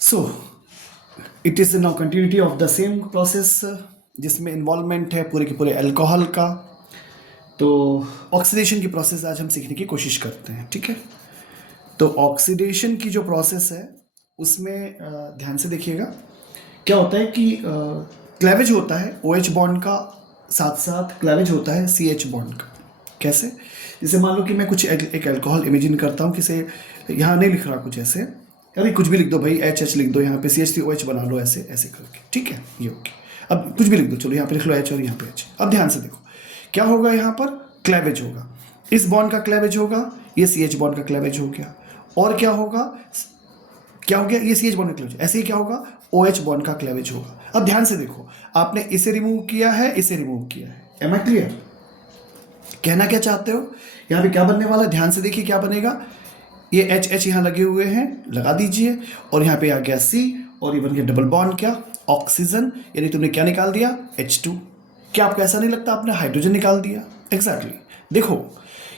So it is now continuity of the same process जिसमें involvement है पूरे के पूरे अल्कोहल का। तो ऑक्सीडेशन की प्रोसेस आज हम सीखने की कोशिश करते हैं, ठीक है। तो ऑक्सीडेशन की जो प्रोसेस है उसमें ध्यान से देखिएगा क्या होता है कि क्लेवेज होता है OH बॉन्ड का, साथ साथ क्लेवेज होता है CH बॉन्ड का। कैसे? जैसे मान लो कि मैं कुछ एक अल्कोहल इमेजिन करता हूँ, किसे यहाँ नहीं लिख रहा कुछ ऐसे, अरे कुछ भी लिख दो भाई, HH लिख दो, यहाँ पे CH3OH बना लो ऐसे ऐसे करके, ठीक है, ये ओके। अब कुछ भी लिख दो, चलो यहाँ पे लिख लो H और यहाँ पे H। अब ध्यान से देखो क्या होगा, यहाँ पर क्लेवेज होगा, इस बॉन्ड का क्लेवेज होगा, ये CH बॉन्ड का क्लेवेज हो गया, और क्या होगा, क्या हो गया, ये CH बॉन्ड का क्लेवेज, ऐसे ही क्या होगा, OH बॉन्ड का क्लेवेज होगा। अब ध्यान से देखो, आपने इसे रिमूव किया है, इसे रिमूव किया है, एम आई क्लियर? कहना क्या चाहते हो, यहाँ पे क्या बनने वाला है, ध्यान से देखिए क्या बनेगा, ये HH यहाँ लगे हुए हैं, लगा दीजिए, और यहाँ पे आ गया C, और ये बन गया डबल बॉन्ड क्या, ऑक्सीजन, यानी तुमने क्या निकाल दिया, H2। क्या आपको ऐसा नहीं लगता आपने हाइड्रोजन निकाल दिया? एग्जैक्टली देखो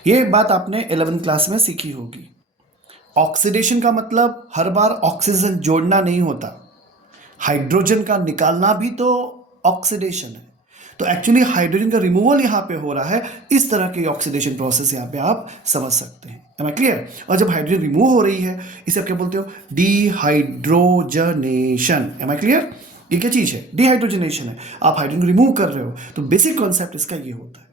ये बात आपने 11th क्लास में सीखी होगी। ऑक्सीडेशन का मतलब हर बार ऑक्सीजन जोड़ना नहीं होता, हाइड्रोजन का निकालना भी तो ऑक्सीडेशन है। तो एक्चुअली हाइड्रोजन का रिमूवल यहाँ पे हो रहा है, इस तरह की ऑक्सीडेशन प्रोसेस यहाँ पे आप समझ सकते हैं। Am I clear? और जब हाइड्रोजन रिमूव हो रही है इसे आप क्या बोलते हो, डिहाइड्रोजनेशन। M I clear? ये क्या चीज़ है, डिहाइड्रोजनेशन है, आप हाइड्रोजन को रिमूव कर रहे हो। तो बेसिक कॉन्सेप्ट इसका ये होता है,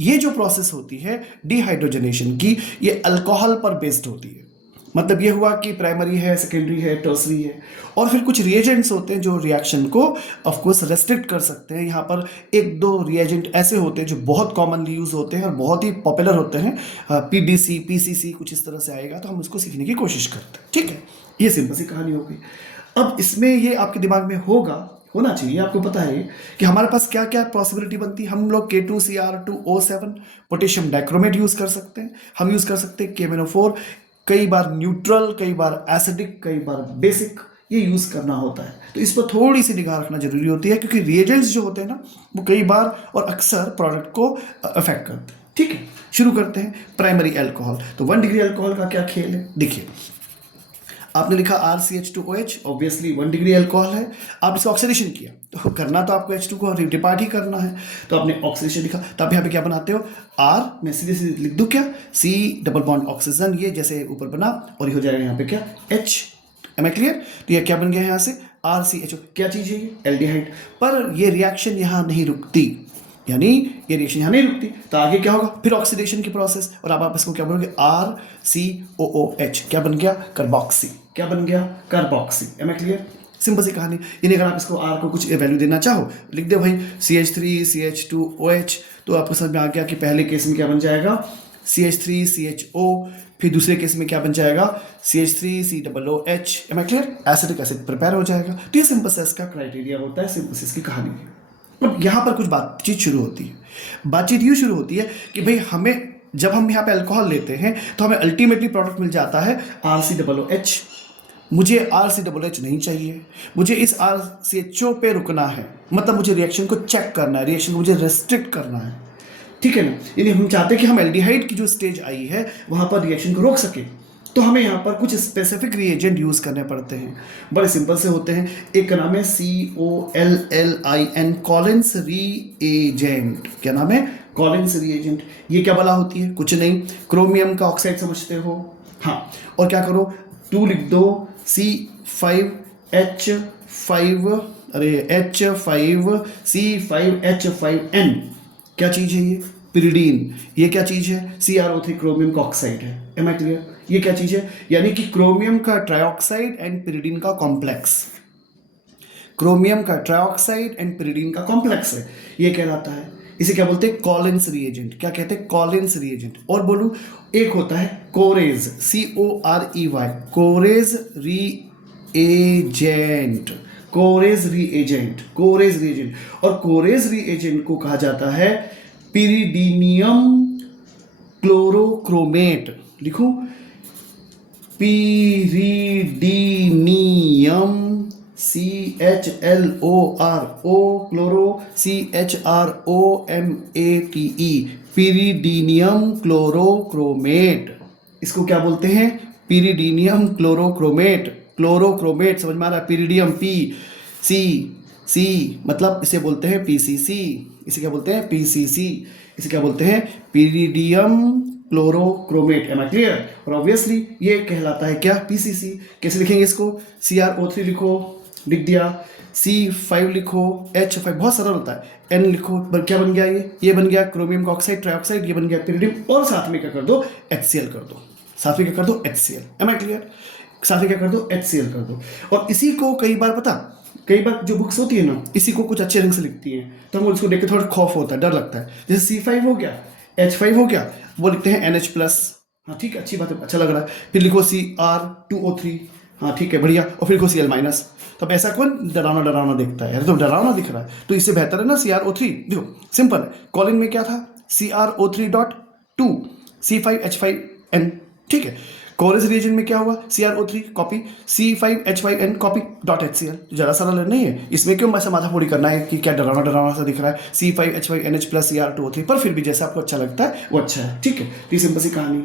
ये जो प्रोसेस होती है डिहाइड्रोजनेशन की, ये अल्कोहल पर बेस्ड होती है। मतलब ये हुआ कि प्राइमरी है, सेकेंडरी है, टर्सरी है, और फिर कुछ रिएजेंट्स होते हैं जो रिएक्शन को ऑफ कोर्स रेस्ट्रिक्ट कर सकते हैं। यहाँ पर एक दो रिएजेंट ऐसे होते हैं जो बहुत कॉमनली यूज होते हैं और बहुत ही पॉपुलर होते हैं, PDC PCC कुछ इस तरह से आएगा, तो हम उसको सीखने की कोशिश करते हैं, ठीक है। ये सिंपल सी कहानी हो गई। अब इसमें ये आपके दिमाग में होना चाहिए, आपको पता है कि हमारे पास क्या क्या पॉसिबिलिटी बनती है। हम लोग K2Cr2O7 पोटेशियम डाइक्रोमेट यूज कर सकते हैं, हम यूज कर सकते हैं KMnO4, कई बार न्यूट्रल, कई बार एसिडिक, कई बार बेसिक, ये यूज करना होता है। तो इस पर थोड़ी सी निगाह रखना जरूरी होती है, क्योंकि रिएजेंट्स जो होते हैं ना वो कई बार और अक्सर प्रोडक्ट को अफेक्ट करते हैं, ठीक है। शुरू करते हैं प्राइमरी अल्कोहल। तो 1 डिग्री अल्कोहल का क्या खेल है, देखिए आपने लिखा RCH2OH, ऑब्वियसली 1 डिग्री अल्कोहल है। आप इसका ऑक्सीडेशन किया तो करना तो आपको H2 को डिपार्ट ही करना है, तो आपने ऑक्सीडेशन लिखा, तो आप यहाँ पे क्या बनाते हो, R, मैं सीधे सीधे लिख दूँ क्या, C डबल बॉन्ड ऑक्सीजन, ये जैसे ऊपर बना, और ये हो जाएगा यहाँ पे क्या, H। M I clear? तो ये क्या बन गया यहाँ से, RCHO। क्या चीज़ है ये, एल्डिहाइड। पर ये रिएक्शन यहाँ नहीं रुकती, यानी ये रिएक्शन यहाँ नहीं रुकती, तो आगे क्या होगा, फिर ऑक्सीडेशन की प्रोसेस, और आप इसको क्या बोलोगे, RCOOH, क्या बन गया, कार्बोक्सी। क्या बन गया, carboxy. Am I clear? Simple सी कहानी। यानी अगर आप इसको R को कुछ वैल्यू देना चाहो, लिख दो भाई CH3 CH2OH, तो आपको समझ में आ गया कि पहले केस में क्या बन जाएगा, CH3 CHO, फिर दूसरे केस में क्या बन जाएगा, CH3 COOH। Am I clear? Acidic acid prepare हो जाएगा। तो ये सिंपल से इसका क्राइटेरिया होता है, सिंपल से इसकी कहानी है। अब यहाँ पर कुछ बातचीत शुरू होती है। बातचीत यूँ शुरू होती है कि भाई हमें, जब हम यहाँ पे अल्कोहल लेते हैं तो हमें अल्टीमेटली प्रोडक्ट मिल जाता है RCOOH। मुझे RCOOH नहीं चाहिए, मुझे इस RCHO पे रुकना है, मतलब मुझे रिएक्शन को चेक करना है, रिएक्शन को मुझे रेस्ट्रिक्ट करना है, ठीक है ना। यानी हम चाहते हैं कि हम एल्डिहाइड की जो स्टेज आई है वहाँ पर रिएक्शन को रोक सके, तो हमें यहाँ पर कुछ स्पेसिफिक रिएजेंट यूज करने पड़ते हैं। बड़े सिंपल से होते हैं। एक का नाम है COLLIN, कॉलिन्स रीएजेंट। क्या नाम है, कॉलिन्स रीएजेंट। ये क्या बला होती है, कुछ नहीं, क्रोमियम का ऑक्साइड समझते हो, हाँ। और क्या करो, 2 लिख दो, C5H5, अरे H5C5H5N। क्या चीज़ है ये, पिरिडीन। ये क्या चीज़ है, CrO3, क्रोमियम का ऑक्साइड है। Am I clear? ये क्या चीज़ है, यानी कि क्रोमियम का ट्राइऑक्साइड एंड पिरिडीन का कॉम्प्लेक्स। क्रोमियम का ट्राइऑक्साइड एंड पिरिडीन का कॉम्प्लेक्स है, ये कहलाता है। इसे क्या बोलते हैं, कॉलिन्स रिएजेंट। क्या कहते हैं, कॉलिन्स रिएजेंट। और बोलूँ, एक होता है Corey's, COREY, Corey's reagent. Corey's reagent, Corey's reagent. और कोरेज रीएजेंट को कहा जाता है पिरिडीनियम क्लोरोक्रोमेट। लिखो, पिरिडीनियम CHLORO, क्लोरो CHROMATE, पिरिडीनियम क्लोरोक्रोमेट। इसको क्या बोलते हैं, पिरिडीनियम क्लोरोक्रोमेट। क्लोरोक्रोमेट, समझ में आ रहा है? पिरिडियम, सी मतलब इसे बोलते हैं पीसीसी, इसे क्या बोलते हैं? पीसीसी, इसे क्या बोलते हैं? Pyridinium chlorochromate. Am I clear? और ऑब्वियसली ये कहलाता है क्या? पीसीसी। कैसे लिखेंगे इसको? CrO3 लिखो, लिख दिया, C5 लिखो, H5, बहुत सरल होता है, N लिखो, क्या बन गया? ये बन गया क्रोमियम का ऑक्साइड, ट्राइऑक्साइड, ये बन गया पिरिडियम, और साथ में क्या कर दो? HCl कर दो, साथ में क्या कर दो? HCl। Am I clear? साथ में क्या कर दो? HCl कर दो। और इसी को कई बार जो बुक्स होती है ना, इसी को कुछ अच्छे ढंग से लिखती हैं, तो हमको इसको देख के थोड़ा खौफ होता है, डर लगता है। जैसे C5 हो गया, H5 हो गया, वो लिखते हैं NH+। हाँ ठीक है, अच्छी बात है, अच्छा लग रहा है। फिर लिखो Cr2O3, हाँ ठीक है, बढ़िया। और फिर लिखो Cl-। तो अब ऐसा कौन डरावना देखता है? यार तो डरावना दिख रहा है, तो इससे बेहतर है ना CrO3। देखो सिंपल है, कॉलिन में क्या था? CrO3.2 C5H5N, ठीक है। कोरेस रिएजेंट में क्या हुआ? CrO3 copy C5H5N copy dot HCl। जरा सरल नहीं है, इसमें क्यों ऐसा माथाफोड़ी करना है कि क्या डरावना सा दिख रहा है? C5H5NH प्लस Cr2O3, पर फिर भी जैसा आपको अच्छा लगता है वो अच्छा है, ठीक है। तो सिंपल सी कहानी,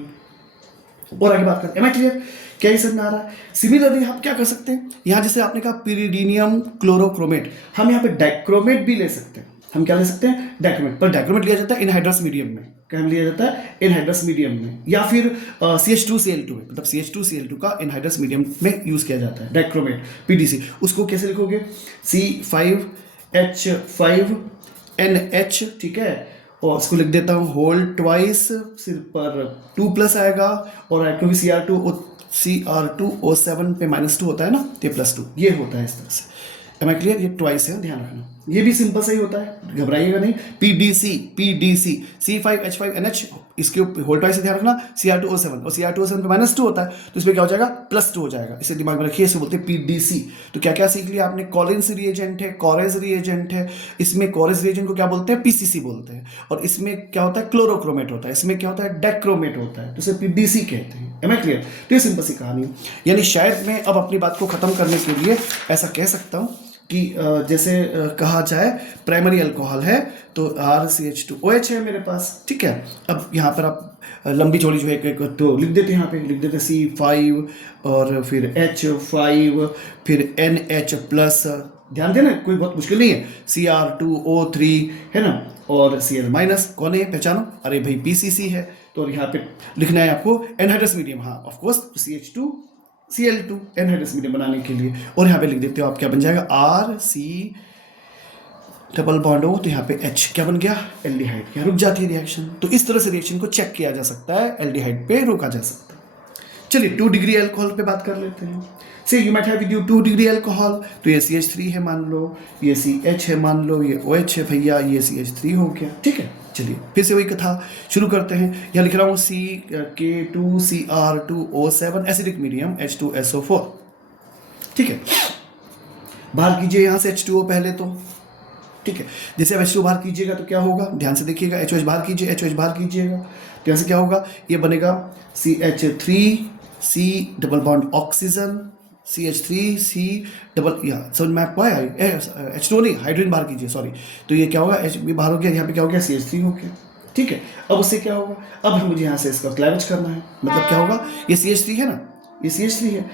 और आगे बात करें। Am I clear? क्या ये समझ में आ रहा है? सिमिलरली हम क्या कर सकते हैं, यहाँ जैसे आपने कहा पिरिडीनियम क्लोरोक्रोमेट, हम यहाँ पे डाइक्रोमेट भी ले सकते हैं। हम क्या ले सकते हैं? डाइक्रोमेट। पर डाइक्रोमेट लिया जाता है इनहाइड्रस मीडियम में। क्या लिया जाता है? इनहाइड्रस मीडियम में, या फिर CH2Cl2 में, मतलब CH2Cl2 का इनहाइड्रस मीडियम में यूज किया जाता है डाइक्रोमेट, PDC। उसको कैसे लिखोगे? C5H5NH, ठीक है, और इसको लिख देता हूँ होल ट्वाइस, सिर पर 2+ आएगा, और क्योंकि CR2O7 पे -2 होता है ना, तो +2 ये होता है इस तरह से। Am I clear? ये ट्वाइस है, ध्यान रखना। ये भी सिंपल सही होता है, घबराइएगा नहीं। PDC C5H5NH, इसके होल ट्वाइस से ध्यान रखना, Cr2O7, और Cr2O7 पे -2 होता है, तो इसमें क्या हो जाएगा? +2 हो जाएगा। इसे दिमाग में रखिए, इसे बोलते हैं PDC। तो क्या क्या सीख लिया आपने? कॉलिन्स रिएजेंट है, कोरेस रिएजेंट है, इसमें कोरेस रिएजेंट को क्या बोलते हैं? PCC बोलते हैं। और इसमें क्या होता है? क्लोरोक्रोमेट होता है। इसमें क्या होता है? डाइक्रोमेट होता है, तो इसे PDC कहते हैं। Am I clear? तो ये सिंपल सी कहानी है। यानी शायद मैं अब अपनी बात को खत्म करने के लिए ऐसा कह सकता हूँ कि जैसे कहा जाए प्राइमरी अल्कोहल है तो RCH2OH है मेरे पास, ठीक है। अब यहाँ पर आप लंबी चौड़ी जो है एक तो लिख देते हैं, यहाँ पे लिख देते हैं C5 और फिर H5 फिर NH+, ध्यान देना कोई बहुत मुश्किल नहीं है, Cr2O3 है ना, और Cl-, कौन है पहचानो? अरे भाई PCC है। तो यहाँ पे लिखना है आपको एनहाइड्रस मीडियम, हाँ of course CH2Cl2 anhydrous medium बनाने के लिए। और यहाँ पे लिख देते हो आप, क्या बन जाएगा? RC डबल बॉन्ड O, तो यहाँ पे H क्या बन गया? एल्डिहाइड। यहाँ रुक जाती है रिएक्शन। तो इस तरह से रिएक्शन को चेक किया जा सकता है, एल्डिहाइड पे रोका जा सकता है। चलिए 2 डिग्री अल्कोहल पे बात कर लेते हैं। से you might have with you 2 degree alcohol, तो ये CH3 है मान लो, ये CH है मान लो, ये OH है भैया, ये CH3 हो गया, ठीक है। चलिए फिर से वही कथा शुरू करते हैं। यहाँ लिख रहा हूँ CK2Cr2O7 एसिडिक मीडियम H2SO4, ठीक है। बाहर कीजिए यहाँ से H2O पहले तो, ठीक है। जैसे अब H2 बाहर कीजिएगा तो क्या होगा? ध्यान से देखिएगा, HOH बाहर कीजिए, HOH बाहर कीजिएगा तो यहाँ से क्या होगा? ये बनेगा CH3C double bond oxygen, CH3C double, या समझ में आपको आया? H2O नहीं, हाइड्रोजन बाहर कीजिए, सॉरी। तो ये क्या होगा? H बाहर हो गया, यहाँ पे क्या हो गया? CH3 हो गया, ठीक है। अब उससे क्या होगा? अब मुझे यहाँ से इसका क्लैवेज करना है, मतलब क्या होगा? ये CH3 है ना, ये CH3 है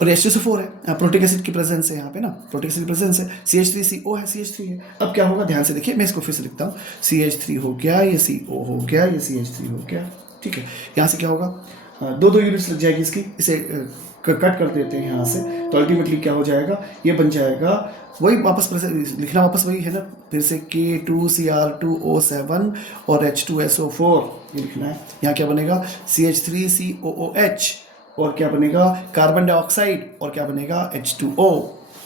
और H2SO4 है, प्रोटिक एसिड की प्रेजेंस है यहाँ पे ना, प्रोटिक एसिड की प्रेजेंस है, CH3CO है, CH3 है। अब क्या होगा? ध्यान से देखिए, मैं इसको फिर से लिखता हूँ, CH3 हो गया, ये CO हो गया, ये CH3 हो गया, ठीक है। यहाँ से क्या होगा? 2 यूनिट्स लग जाएगी इसकी, इसे कट कर देते हैं यहाँ से, तो अल्टीमेटली क्या हो जाएगा? ये बन जाएगा वही, वापस लिखना वापस वही है ना, फिर से K2Cr2O7 और H2SO4 ये लिखना है। यहाँ क्या बनेगा? CH3COOH, और क्या बनेगा? कार्बन डाइऑक्साइड, और क्या बनेगा? H2O।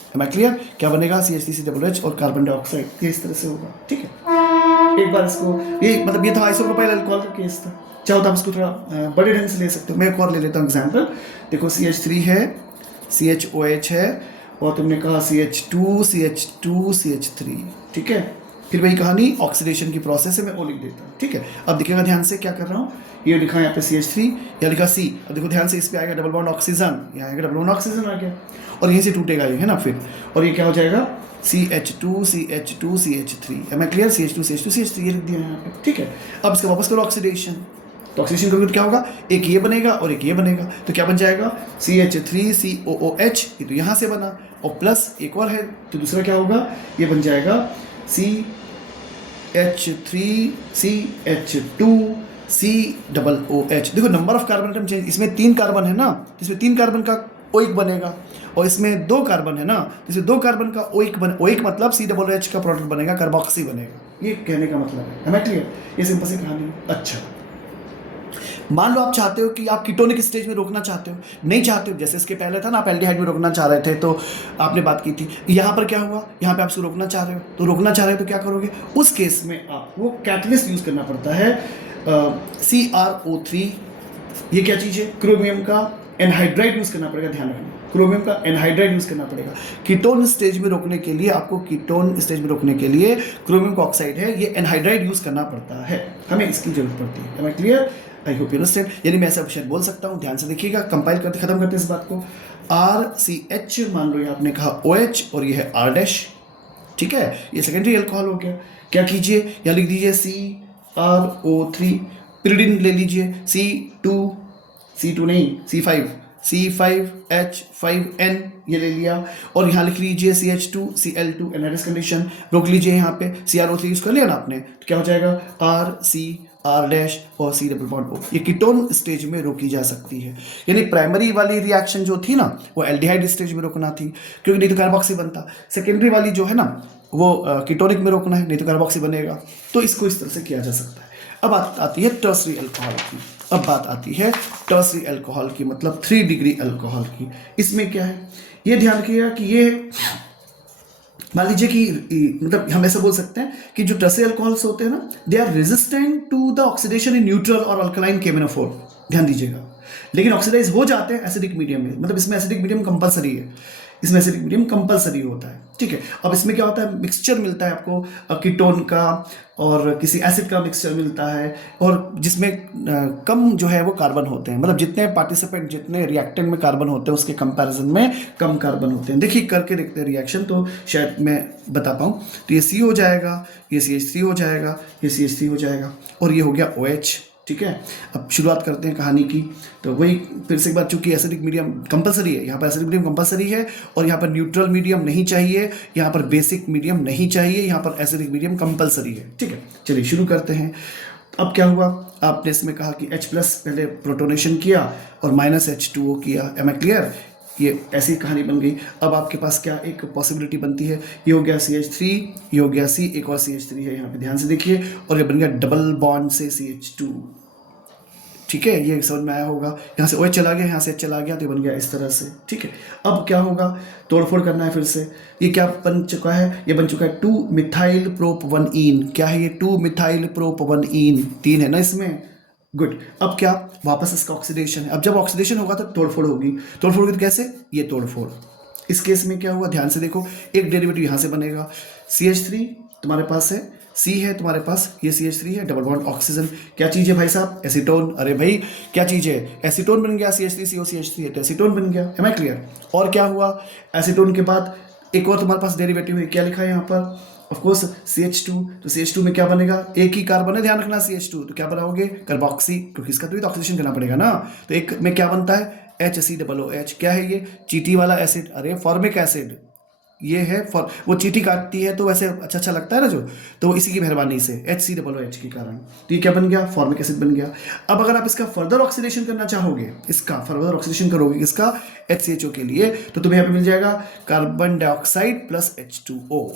है मैं क्लियर? क्या बनेगा? CH3COOH और कार्बन डाइऑक्साइड, ये इस तरह से होगा, ठीक है। एक बार इसको, ये मतलब ये था आइसोप्रोपाइल अल्कोहल का केस था। चाहो तो आप इसको थोड़ा बड़े ढंग से ले सकते हो। मैं एक और ले लेता हूँ एग्जाम्पल। देखो CH3 है, CHOH है, और तुमने कहा CH2, ठीक है। फिर वही कहानी, ऑक्सीडेशन की प्रोसेस है, मैं वो लिख देता हूँ, ठीक है। अब दिखेगा ध्यान से क्या कर रहा हूँ, ये लिखा यहाँ पे CH3, या लिखा C। अब देखो ध्यान से, इस पे आएगा डबल बॉन्ड ऑक्सीजन, यहाँ आएगा डबल बॉन्ड ऑक्सीजन आ गया, और यहीं से टूटेगा ये, है ना फिर, और ये क्या हो जाएगा? CH2, CH3। है मैं क्लियर? CH2, ये लिख दिया यहाँ पे, ठीक है। अब इसका वापस करो ऑक्सीडेशन, तो ऑक्सीडेशन करोगे तो क्या होगा, एक ये बनेगा और एक ये बनेगा, तो क्या बन जाएगा CH3COOH, ये तो यहाँ से बना, और प्लस एक और है तो दूसरा क्या होगा, ये बन जाएगा CH3CH2COOH। देखो number of carbon atom change, इसमें 3 कार्बन है ना, इसमें 3 कार्बन का OH बनेगा, और इसमें 2 कार्बन है ना, इसमें 2 कार्बन का OH मतलब COOH का प्रोडक्ट बनेगा, कार्बोक्सी बनेगा। ये कहने का मतलब है मैं क्लियर, ये सिंपल सी कहानी है। अच्छा, मान लो आप चाहते हो कि आप कीटोनिक स्टेज में रोकना चाहते हो, नहीं चाहते हो, जैसे इसके पहले था ना, आप एल्डिहाइड में रोकना चाह रहे थे तो आपने बात की थी, यहाँ पर क्या हुआ, यहाँ पे आप इसको रोकना चाह रहे हो, तो रोकना चाह रहे हो तो क्या करोगे, उस केस में आपको कैटलिस्ट यूज करना पड़ता है, CrO3, ये क्या चीज़ है, क्रोमियम का एनहाइड्राइड यूज करना पड़ेगा, ध्यान रखना, क्रोमियम का एनहाइड्राइड यूज करना पड़ेगा कीटोन स्टेज में रोकने के लिए। आपको कीटोन स्टेज में रोकने के लिए क्रोमियम का ऑक्साइड है, ये एनहाइड्राइड यूज करना पड़ता है, हमें इसकी जरूरत पड़ती है। Am I clear? I hope you understand. यानी मैं ऐसा ऑप्शन बोल सकता हूँ, ध्यान से देखिएगा, कंपाइल करते खत्म करते इस बात को। RCH मान लो ये आपने कहा OH और ये है R', ठीक है, ये सेकेंडरी अल्कोहल हो गया। क्या कीजिए, यहाँ लिख दीजिए CrO3, पिरिडिन ले लीजिए C2 नहीं C5H5N ये ले लिया, और यहाँ लिख लीजिए CH2Cl2 एनाइड्स कंडीशन, रोक लीजिए यहाँ पे, CrO3 यूज कर लिया ना आपने, तो क्या हो जाएगा RC R' और C डबल बॉन्ड O, ये कीटोन स्टेज में रोकी जा सकती है। यानी प्राइमरी वाली रिएक्शन जो थी ना वो एल्डिहाइड स्टेज में रोकना थी, क्योंकि नहीं तो कार्बोक्सी बनता। सेकेंडरी वाली जो है ना वो कीटोनिक में रोकना है, नहीं तो कार्बोक्सी बनेगा। तो इसको इस तरह से किया जा सकता है। अब बात आती है टर्सरी अल्कोहल की, अब बात आती है टर्सरी अल्कोहल की, मतलब 3 डिग्री अल्कोहल की। इसमें क्या है, ये ध्यान रखिएगा कि ये मान लीजिए कि मतलब हम ऐसा बोल सकते हैं कि जो टर्सरी अल्कोहल्स होते हैं ना, they are resistant to the oxidation in neutral और अल्कलाइन KMnO4, ध्यान दीजिएगा, लेकिन ऑक्सीडाइज हो जाते हैं एसिडिक मीडियम में, मतलब इसमें एसिडिक मीडियम कंपलसरी है, इसमें एसिडिक मीडियम कंपलसरी होता है, ठीक है। अब इसमें क्या होता है, मिक्सचर मिलता है आपको कीटोन का और किसी एसिड का मिक्सचर मिलता है, और जिसमें कम जो है वो कार्बन होते हैं, मतलब जितने पार्टिसिपेंट जितने रिएक्टेंट में कार्बन होते हैं उसके कंपैरिजन में कम कार्बन होते हैं। देखिए करके देखते हैं रिएक्शन, तो शायद मैं बता पाऊँ। तो ये C हो जाएगा, ये CH3 हो जाएगा, ये CH3 हो जाएगा, और ये हो गया OH, ठीक है। अब शुरुआत करते हैं कहानी की। तो वही फिर से एक बार, चूंकि एसिडिक मीडियम कंपलसरी है, यहाँ पर एसिडिक मीडियम कंपलसरी है, और यहाँ पर न्यूट्रल मीडियम नहीं चाहिए, यहाँ पर बेसिक मीडियम नहीं चाहिए, यहाँ पर एसिडिक मीडियम कंपलसरी है, ठीक है। चलिए शुरू करते हैं। अब क्या हुआ, आपने इसमें कहा कि H+ पहले प्रोटोनेशन किया और -H2O किया। एम आई क्लियर, ये ऐसी कहानी बन गई। अब आपके पास क्या एक पॉसिबिलिटी बनती है, ये हो गया CH3, ये हो गया C, एक और CH3 है यहाँ पे, ध्यान से देखिए, और ये बन गया डबल बॉन्ड से CH2, ठीक है, ये समझ में आया होगा। यहाँ से OH चला गया, यहाँ से H चला गया, तो ये बन गया इस तरह से, ठीक है। अब क्या होगा, तोड़फोड़ करना है फिर से। ये क्या बन चुका है, ये बन चुका है 2-मिथाइल-प्रोप-1-ईन। क्या है ये, 2-मिथाइल-प्रोप-1-ईन, 3 है ना इसमें, गुड। अब क्या, वापस इसका ऑक्सीडेशन है। अब जब ऑक्सीडेशन होगा तो तोड़फोड़ होगी, तोड़फोड़ होगी तो कैसे, ये तोड़फोड़। इस केस में क्या हुआ, ध्यान से देखो, एक डेरिवेटिव यहाँ से बनेगा, CH3 तुम्हारे पास है, C है तुम्हारे पास, ये CH3 है, डबल बॉन्ड ऑक्सीजन। क्या चीज़ है भाई साहब, एसीटोन। अरे भाई क्या चीज़ है, एसीटोन बन गया, CH3COCH3 है तो एसीटोन बन गया। Am I clear. और क्या हुआ, एसीटोन के बाद एक और तुम्हारे पास डेरिवेटिव है, क्या लिखा है यहाँ पर, ऑफकोर्स CH2, तो CH2 में क्या बनेगा, एक ही कार्बन है, ध्यान रखना CH2, तो क्या बनाओगे, कार्बोक्सी, क्योंकि इसका तो ऑक्सीडेशन करना पड़ेगा ना। तो एक में क्या बनता है, HCOOH। क्या है ये, चीटी वाला एसिड, अरे फॉर्मिक एसिड, ये है वो चीटी काटती है तो वैसे अच्छा लगता है ना जो, तो वो इसी की मेहरबानी से HCOOH के कारण, तो ये क्या बन गया, फॉर्मिक एसिड बन गया। अब अगर आप इसका फर्दर ऑक्सीडेशन करना चाहोगे, इसका फर्दर ऑक्सीडेशन करोगे इसका HCHO के लिए, तो तुम्हें यहाँ पे मिल जाएगा carbon dioxide plus H2O।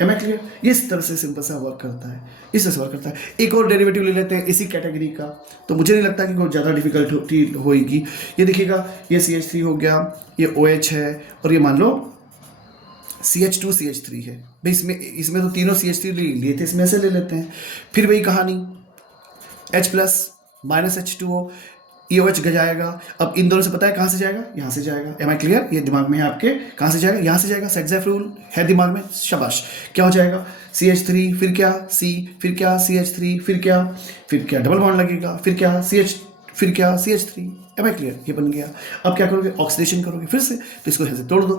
Am I clear. ये इस तरह से सिंपल सा वर्क करता है, इस तरह से वर्क करता है। एक और डेरिवेटिव ले लेते हैं इसी कैटेगरी का, तो मुझे नहीं लगता कि कोई ज़्यादा डिफिकल्टी होगी। ये देखिएगा, ये CH3 हो गया, ये OH है, और ये मान लो CH2 CH3 है भाई, इसमें तो तीनों CH3 लिए थे, इसमें से ले लेते हैं। फिर वही कहानी, H+ -H2O, ये OH जाएगा। अब इन दोनों से पता है कहाँ से जाएगा, यहाँ से जाएगा। एम आई क्लियर, ये दिमाग में है आपके, कहाँ से जाएगा, यहाँ से जाएगा। सेट-ज़ेफ रूल है दिमाग में, शाबाश। क्या हो जाएगा, CH3, फिर क्या C, फिर क्या CH3, फिर क्या डबल बॉन्ड लगेगा, फिर क्या CH, फिर क्या CH3। एम आई क्लियर, ये बन गया। अब क्या करोगे, ऑक्सीडेशन करोगे फिर से, तो इसको यहाँ से तोड़ दो,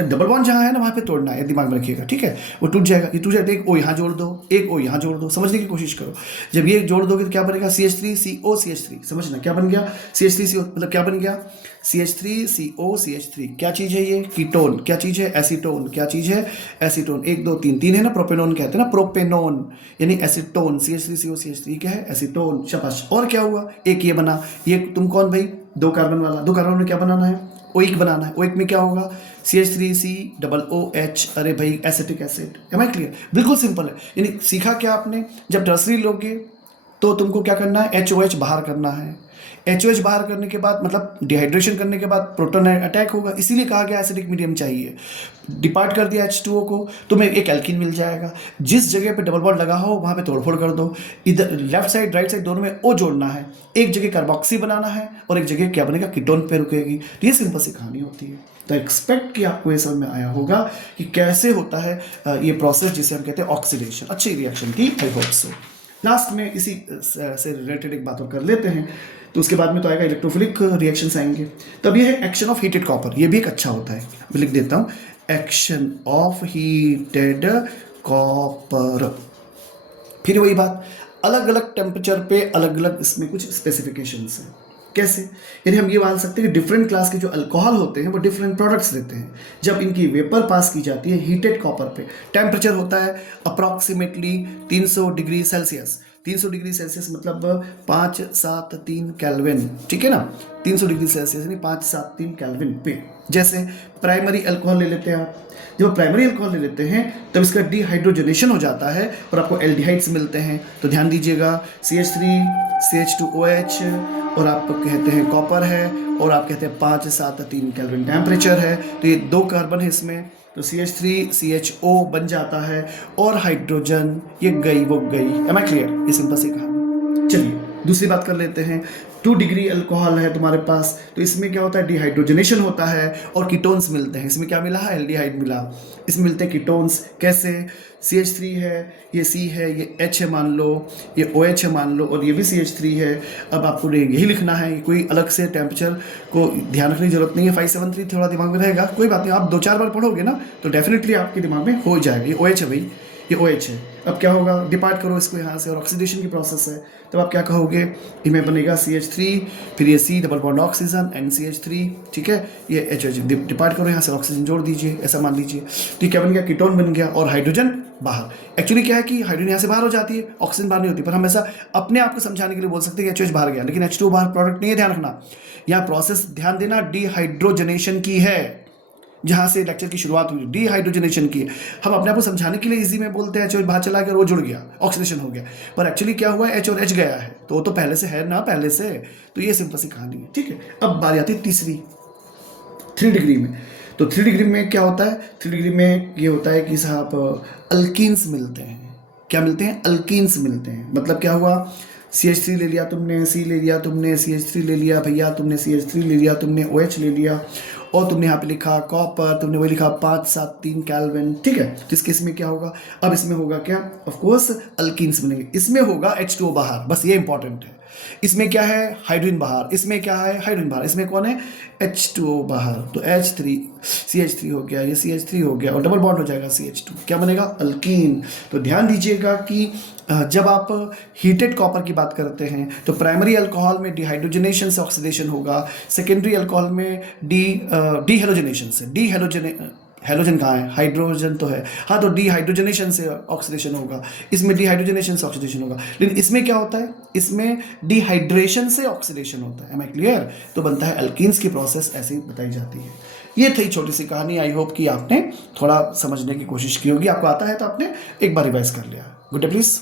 डबल बॉन्ड जहाँ है ना वहाँ पे तोड़ना है, दिमाग में रखिएगा, ठीक है। वो टूट जाएगा, ये टूट जाएगा, एक ओ यहाँ जोड़ दो, एक ओ यहाँ जोड़ दो, समझने की कोशिश करो। जब ये जोड़ दोगे तो क्या बनेगा, CH3CO CH3, समझना क्या बन गया, CH3CO मतलब क्या बन गया, CH3COCH3। क्या चीज़ है ये, कीटोन। क्या चीज़ है, एसीटोन। क्या चीज़ है, एसीटोन। 1 2 3 3 है ना, प्रोपेनोन कहते हैं ना, प्रोपेनोन यानी एसीटोन। CH3COCH3 क्या है, एसीटोन। शाबाश। और क्या हुआ, एक ये बना, ये तुम कौन भाई, 2 कार्बन वाला, 2 कार्बन में क्या बनाना है, ओइक बनाना है। ओइक में क्या होगा, CH3COOH। अरे भाई acetic acid. Am I clear, बिल्कुल सिंपल है। यानी सीखा क्या आपने, जब टर्सरी लोगे तो तुमको क्या करना है, HOH बाहर करना है। HOH बाहर करने के बाद मतलब डिहाइड्रेशन करने के बाद प्रोटॉन अटैक होगा, इसीलिए कहा गया एसिडिक मीडियम चाहिए। डिपार्ट कर दिया H2O को, तुम्हें एक एल्कीन मिल जाएगा। जिस जगह पे डबल बॉन्ड लगा हो वहाँ पे तोड़फोड़ कर दो, इधर लेफ्ट साइड राइट साइड दोनों में O जोड़ना है, एक जगह कार्बोक्सी बनाना है और एक जगह क्या बनेगा, कीटोन पे रुकेगी। तो ये सिंपल सी कहानी होती है। तो एक्सपेक्ट कि आपको ये समझ में आया होगा कि कैसे होता है ये प्रोसेस जिसे हम कहते हैं ऑक्सीडेशन। अच्छी रिएक्शन की, आई होप सो। लास्ट में इसी से रिलेटेड एक बात और कर लेते हैं, तो उसके बाद में तो आएगा इलेक्ट्रोफिलिक रिएक्शंस आएंगे। तब ये है एक्शन ऑफ हीटेड कॉपर, ये भी एक अच्छा होता है, मैं लिख देता हूँ, एक्शन ऑफ हीटेड कॉपर। फिर वही बात, अलग अलग टेम्परेचर पे अलग अलग इसमें कुछ स्पेसिफिकेशंस हैं। कैसे, यानी हम ये मान सकते हैं कि डिफरेंट क्लास के जो अल्कोहल होते हैं वो डिफरेंट प्रोडक्ट्स देते हैं। जब इनकी वेपर पास की जाती है हीटेड कॉपर पे, टेम्परेचर होता है approximately 300 degree Celsius. 300 degree Celsius मतलब 573 केल्विन, ठीक है ना, 300 डिग्री सेल्सियस यानी 573 केल्विन पे। जैसे प्राइमरी अल्कोहल ले लेते हैं आप, जब प्राइमरी अल्कोहल ले लेते हैं तब इसका डिहाइड्रोजनेशन हो जाता है और आपको एल्डिहाइड्स मिलते हैं। तो ध्यान दीजिएगा, CH3 CH2OH और आप कहते हैं कॉपर है और आप कहते हैं 573 केल्विन टेम्परेचर है। तो ये 2 कार्बन है इसमें, तो CH3CHO बन जाता है और हाइड्रोजन ये गई वो गई। एम आई क्लियर, ये सिंपल सी कहानी। चलिए दूसरी बात कर लेते हैं। 2 डिग्री अल्कोहल है तुम्हारे पास, तो इसमें क्या होता है, डिहाइड्रोजनेशन होता है और कीटोन्स मिलते हैं। इसमें क्या मिला है, एल्डिहाइड मिला, इसमें मिलते हैं कीटोन्स। कैसे, CH3 है, ये C है, ये H है मान लो, ये OH है मान लो और ये भी CH3 है। अब आपको यही लिखना है, कोई अलग से टेम्परेचर को ध्यान रखने की जरूरत नहीं है। 573 थोड़ा दिमाग में रहेगा, कोई बात नहीं, आप 2-4 बार पढ़ोगे ना तो डेफिनेटली आपके दिमाग में हो जाएगा। ये OH है भाई, ये OH है। अब क्या होगा, डिपार्ट करो इसको यहाँ से और ऑक्सीडेशन की प्रोसेस है, तब आप क्या कहोगे, इनमें बनेगा CH3, फिर ये C double bond oxygen NCH3, ठीक है, ये HH डिपार्ट करो यहाँ से, ऑक्सीजन जोड़ दीजिए, ऐसा मान लीजिए। तो ये क्या बन गया, कीटोन बन गया और हाइड्रोजन बाहर। एक्चुअली क्या है कि हाइड्रोजन यहाँ से बाहर हो जाती है, ऑक्सीजन बाहर नहीं होती, पर हम ऐसा अपने आप को समझाने के लिए बोल सकते हैं कि HH बाहर गया, लेकिन H2 बाहर प्रोडक्ट नहीं है। ध्यान रखना, यहाँ प्रोसेस ध्यान देना डिहाइड्रोजनेशन की है, जहाँ से लेक्चर की शुरुआत हुई, डिहाइड्रोजनेशन की। हम अपने आप को समझाने के लिए इजी में बोलते हैं HH बाहर चला गया और वो जुड़ गया, ऑक्सीडेशन हो गया, पर एक्चुअली क्या हुआ है, H और H गया है, तो वो तो पहले से है ना, पहले से। तो ये सिंपल सी कहानी है, ठीक है। अब बारी आती है तीसरी, 3 डिग्री में। तो 3 डिग्री में क्या होता है, 3 डिग्री में ये होता है कि साहब अल्कीन्स मिलते हैं। क्या मिलते हैं, अल्कीन्स मिलते हैं। मतलब क्या हुआ, CH3 ले लिया तुमने, C ले लिया तुमने, CH3 ले लिया भैया तुमने, CH3 ले लिया तुमने, OH ले लिया और तुमने यहाँ पे लिखा कॉपर, तुमने वही लिखा 573 केल्विन, ठीक है। तो इस केस में क्या होगा, अब इसमें होगा क्या, ऑफ कोर्स अल्कीन्स बनेंगे। इसमें होगा H2O बाहर, बस ये इंपॉर्टेंट है। इसमें क्या है, हाइड्रोजन बाहर, इसमें क्या है, हाइड्रोजन बाहर, इसमें कौन है, H2O बाहर। तो H3 CH3 हो गया, ये CH3 हो गया और डबल बॉन्ड हो जाएगा CH2, क्या बनेगा, अल्कीन। तो ध्यान दीजिएगा कि जब आप हीटेड कॉपर की बात करते हैं तो प्राइमरी अल्कोहल में डिहाइड्रोजनेशन से ऑक्सीडेशन होगा, सेकेंडरी अल्कोहल में डीहेलोजनेशन से, हेलोजन कहाँ है, हाइड्रोजन तो है, हाँ, तो डिहाइड्रोजनेशन से ऑक्सीडेशन होगा, इसमें डिहाइड्रोजनेशन से ऑक्सीडेशन होगा। लेकिन इसमें क्या होता है, इसमें डिहाइड्रेशन से ऑक्सीडेशन होता है। एम आई क्लियर, तो बनता है अल्कीन्स की प्रोसेस ऐसे ही बताई जाती है। ये थी छोटी सी कहानी, आई होप कि आपने थोड़ा समझने की कोशिश की होगी। आपको आता है तो आपने एक बार रिवाइज कर लिया। Good day please.